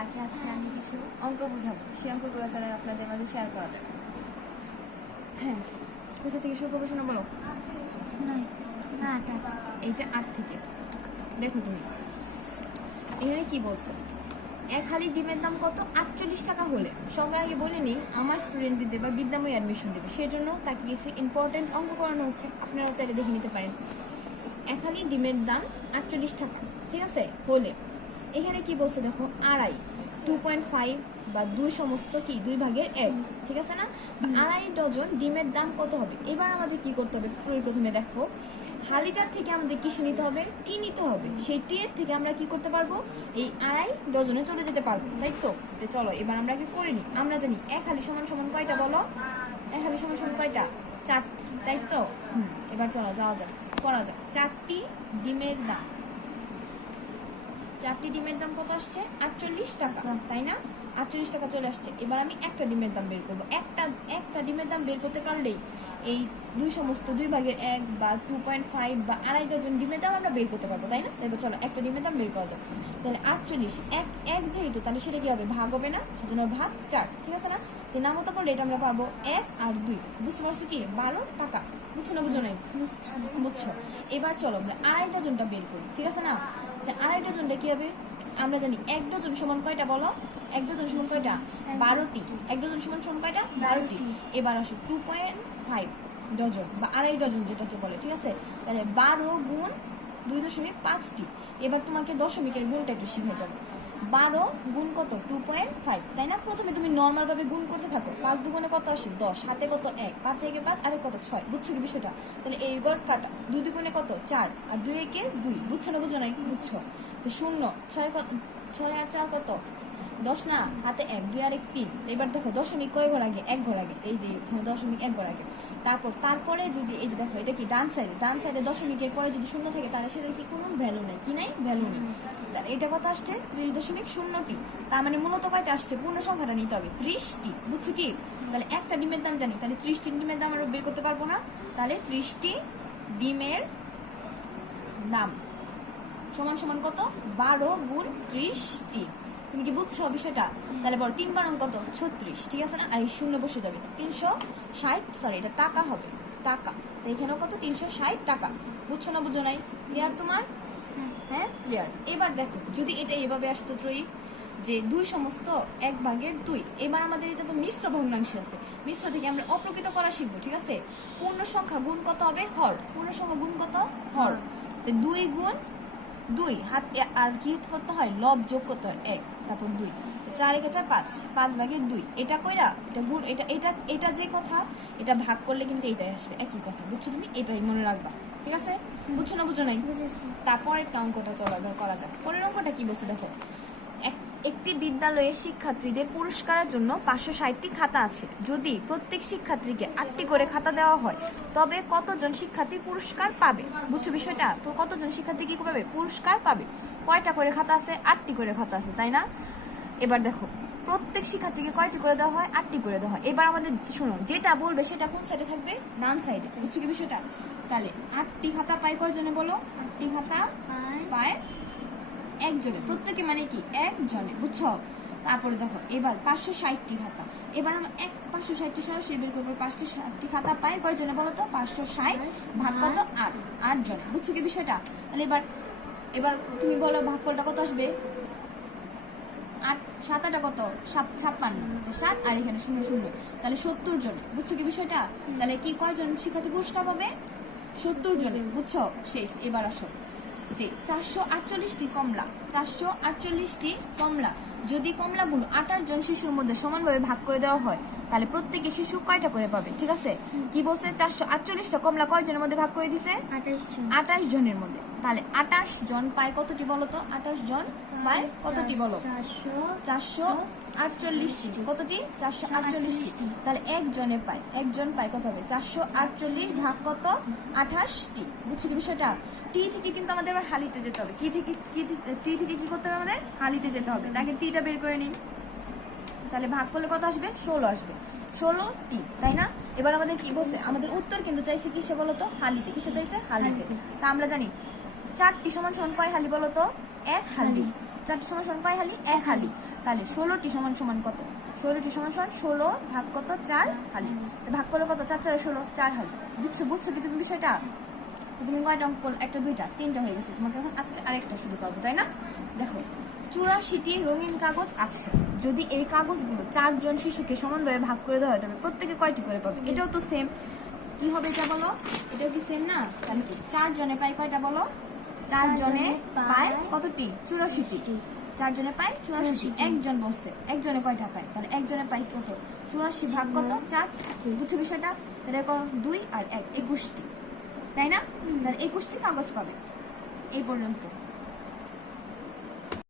তাকে আজকে আমি কিছু অঙ্ক বুঝাবো। সেই অঙ্কগুলো চাইলে আপনাদের মাঝে শেয়ার করা যাবে। হ্যাঁ, কোথা থেকে শুরু করবো শোনা বলো? এইটা 8 থেকে। দেখো তুমি এখানে কি বলছে, এক হালি ডিমের দাম কত? 48 টাকা হলে সঙ্গে আগে বলে নিই আমার স্টুডেন্টদের বা বিদ্যাময় অ্যাডমিশন দেবে, সেজন্য তাকে কিছু ইম্পর্টেন্ট অঙ্ক করানো হচ্ছে, আপনারাও চাইলে দেখে নিতে পারেন। এক হালি ডিমের দাম 48 টাকা, ঠিক আছে, হলে এখানে কি বলছে দেখো, আড়াই 2.5 বা 2 সমস্ত কি 2 ভাগের 1, ঠিক আছে না? আড়াই ডজন ডিমের দাম কত হবে? এবার আমাদের কি করতে হবে? প্রথমে দেখো হালিটার থেকে আমাদের কিসে নিতে হবে? টি নিতে হবে। সেই টি এর থেকে আমরা কি করতে পারবো? এই আড়াই ডজনে চলে যেতে পারবো, তাই তো? চলো এবার আমরা কি করে নিই। আমরা জানি এক হালি সমান সমান কয়টা বলো? এক হালি সমান সমান কয়টা? 4টি, তাই তো? এবার চলো যাওয়া যাক, করা যাক। 4টি ডিমের দাম, 4টি ডিমের দাম কত আসছে? 48 টাকা, তাই না? 48 টাকা চলে আসছে। এবার আমি একটা ডিমের দাম বের করবো। একটা ডিমের দাম বের করতে পারলেই এই 2 সমস্ত 2 ভাগের 1 বা 2.5 বা আড়াই ডজন ডিমের দাম আমরা বের করতে পারবো, তাই না? তাহলে চলো একটা ডিমের দাম বের করা যায়। তাহলে 48 এক যেহেতু, তাহলে সেটা কি হবে? ভাগ হবে না, সেজন্য ভাগ 4, ঠিক আছে না? তো নাম মতো করলে এটা আমরা পাবো 1 আর 2, বুঝতে পারছো কি? 12 টাকা। বুঝছো না? বুঝো নাই? বুঝছো। এবার চলো আমরা আড়াই ডজনটা বের করি, ঠিক আছে না? আড়াই ডজনটা কি হবে? আমরা জানি 1 ডজন সমান কয়টা বলো? 1 ডজন সমান কয়টা? 12টি। 1 ডজন সমান সমান কয়টা? 12টি। এবার আসো 2.5 ডজন বা আড়াই ডজন যেটাকে বলে, ঠিক আছে? তাহলে 12 গুণ 2.5টি। এবার তোমাকে দশমিকের গুণটা একটু শিখে যাবো। 12 গুণ কত? 2.5, তাই না? প্রথমে তুমি নর্মাল ভাবে গুণ করতে থাকো। 5 দুগুণে কত আসে? 10, হাতে কত? 1, 5 একে 5, আরে কত? 6, বুঝছো কি বিষয়টা? তাহলে এই গড় কাটা, 2 দুগুণে কত? 4, আর 2 একে 2, বুঝছো না? বুঝো নাই? বুঝছো। তো 0, 6 আর 4 কত? 10 না? হাতে 1, 2 আর 1 3। এবার দেখো দশমিক কয় ঘর আগে? 1 ঘর আগে। এই যে দশমিক 1 ঘর আগে। তারপরে যদি এই যে দেখো এটা কি ডান সাইডে দশমিকের পরে যদি 0 থাকে তাহলে সেটার কি কোনো ভ্যালু নেই, কি নাই? ভ্যালু নেই। এটা কত আসছে? 30.0টি। তার মানে মূলত কয়টা আসছে? পূর্ণ সংখ্যাটা নিতে হবে 30টি, বুঝছো কি? তাহলে একটা ডিমের দাম জানি, তাহলে 30টি ডিমের দাম আমরা বের করতে পারবো না? তাহলে 30টি ডিমের দাম সমান সমান কত? 12 গুণ 30টি। তুমি কি বুঝছো বিষয়টা? তাহলে বড় 3 বারং কত? 36, ঠিক আছে না? আর এই শূন্য বসে যাবে, 360, সরি এটা টাকা হবে, টাকা। তো এখানেও কত? 360 টাকা। বুঝছো না? বুঝো নাই? ক্লিয়ার তোমার? হ্যাঁ ক্লিয়ার। এবার দেখো যদি এটা এভাবে আসতো যে 2 সমস্ত 1 ভাগের 2, এবার আমাদের এটা তো মিশ্র ভগ্নাংশ আছে, মিশ্র থেকে আমরা অপ্রকৃত করা শিখবো, ঠিক আছে? পূর্ণ সংখ্যা গুণ কত হবে? হর। পূর্ণ সংখ্যা গুণ কত? হর। তো 2 গুণ 2, হাত আর কি করতে হয়? লব যোগ করতে হয় 1, তারপর 2, 4 একে 4, 5 ভাগের 2। এটা কইরা এটা গুণ, এটা যে কথা, এটা ভাগ করলে কিন্তু এটাই আসবে, একই কথা। বুঝছো তুমি? এটাই মনে রাখবা, ঠিক আছে? বুঝছো না? বুঝো নাই? বুঝেছি। তারপরের অঙ্কটা চলো এবার করা যাক। পরের অঙ্কটা কি বলছে দেখো, একটি বিদ্যালয়ে শিক্ষার্থীদের পুরস্কারের জন্য 560টি খাতা আছে। যদি প্রত্যেক শিক্ষার্থীকে 8টি করে খাতা দেওয়া হয় তবে কতজন শিক্ষার্থী পুরস্কার পাবে? বুঝছো বিষয়টা? কতজন শিক্ষার্থী কি পাবে? পুরস্কার পাবে। কয়টা করে খাতা আছে? 8টি করে খাতা আছে, তাই না? এবার দেখো প্রত্যেক শিক্ষার্থীকে কয়টি করে দেওয়া হয়? 8টি করে দেওয়া হয়। এবার আমাদের শোনো, যেটা বলবে সেটা কোন সাইডে থাকবে? ডান সাইডে। বুঝছো কি বিষয়টা? তাহলে 8টি খাতা পায় কয়জনে বলো? 8টি খাতা পায় একজনে, প্রত্যেকে মানে কি? একজনে, বুঝছো? তারপরে দেখো এবার 560টি খাতা। এবার আমরা 560টি সরাসরি বের করবো। 560টি খাতা পায় কয়জনে বলো তো? 560 ভাগ কত? 8 জনে। বুঝছো কি বিষয়টা? তাহলে এবার তুমি বলো ভাগফলটা কত আসবে? 8 7 8 কত? 56, 7 আর এখানে 0 0, তাহলে 70 জনে। বুঝছো কি বিষয়টা? তাহলে কি কয়জন শিক্ষার্থী পুরস্কার পাবে? 70 জনে। বুঝছো? শেষ। এবার আসো যে 448টি কমলা, 448টি কমলা যদি কমলাগুলো 28 জন শিশুর মধ্যে সমানভাবে ভাগ করে দেওয়া হয় তাহলে প্রত্যেকটি শিশু কয়টা করে পাবে? ঠিক আছে, কি বলছে? 448টা কমলা কয়জনের মধ্যে ভাগ করে দিছে? 28 জনের মধ্যে। তাহলে 28 জন পায় কতটি বলো তো? 28 জন পায় কতটি বলো? 448টি। কতটি? 448টি। তাহলে একজন পায় কত হবে? 448 ভাগ কত? 28টি। বুঝছো কি বিষয়টা? টি থেকে কিন্তু আমাদের এবার হালিতে যেতে হবে। টি থেকে কি করতে হবে? আমাদের হালিতে যেতে হবে। তাকে টিটা বের করে নিন। তাহলে ভাগ করলে কত আসবে? 16 আসবে। 16টি, তাই না? এবার আমাদের কি বলছে? আমাদের উত্তর কিন্তু চাইছে কিসে বলো তো? হালিতে। কিসে চাইছে? হালিতে। তা আমরা জানি 4টি সমান সমান কয় হালি বলো তো? 1 হালি। 4টি সমান সমান কয় হালি? 1 হালি। তাহলে 16টি সমান সমান কত? 16টি সমান সমান 16 ভাগ কত? 4 হালি। ভাগ করলে কত? 4 4 16, 4 হালি। বুঝছো কি তুমি বিষয়টা? তুমি কয়টা অঙ্ক করলে? একটা, দুইটা, তিনটা হয়ে গেছে। তোমাকে এখন আজকে আরেকটা শুরু করবো, তাই না? দেখো, 84টি রঙিন কাগজ আছে। যদি এই কাগজগুলো 4 জন শিশুকে সমানভাবে ভাগ করে দেওয়া হয় তবে প্রত্যেকে কয়টি করে পাবে? এটাও তো সেম। কি হবে এটা বলো? এটাও কি সেম না? তাহলে কি 4 জনে পায় কয়টা বলো? 4 জনে পায় কতটি? 84টি। 4 জনে পায় 84টি। একজন বসছে, একজনে কয়টা পায়? তাহলে একজনে পায় কত? 84 ভাগ কত? 4। বুঝছো বিষয়টা? তাহলে 2 আর 1 21টি, তাই না? তাহলে 21টি কাগজ পাবে। এই পর্যন্ত।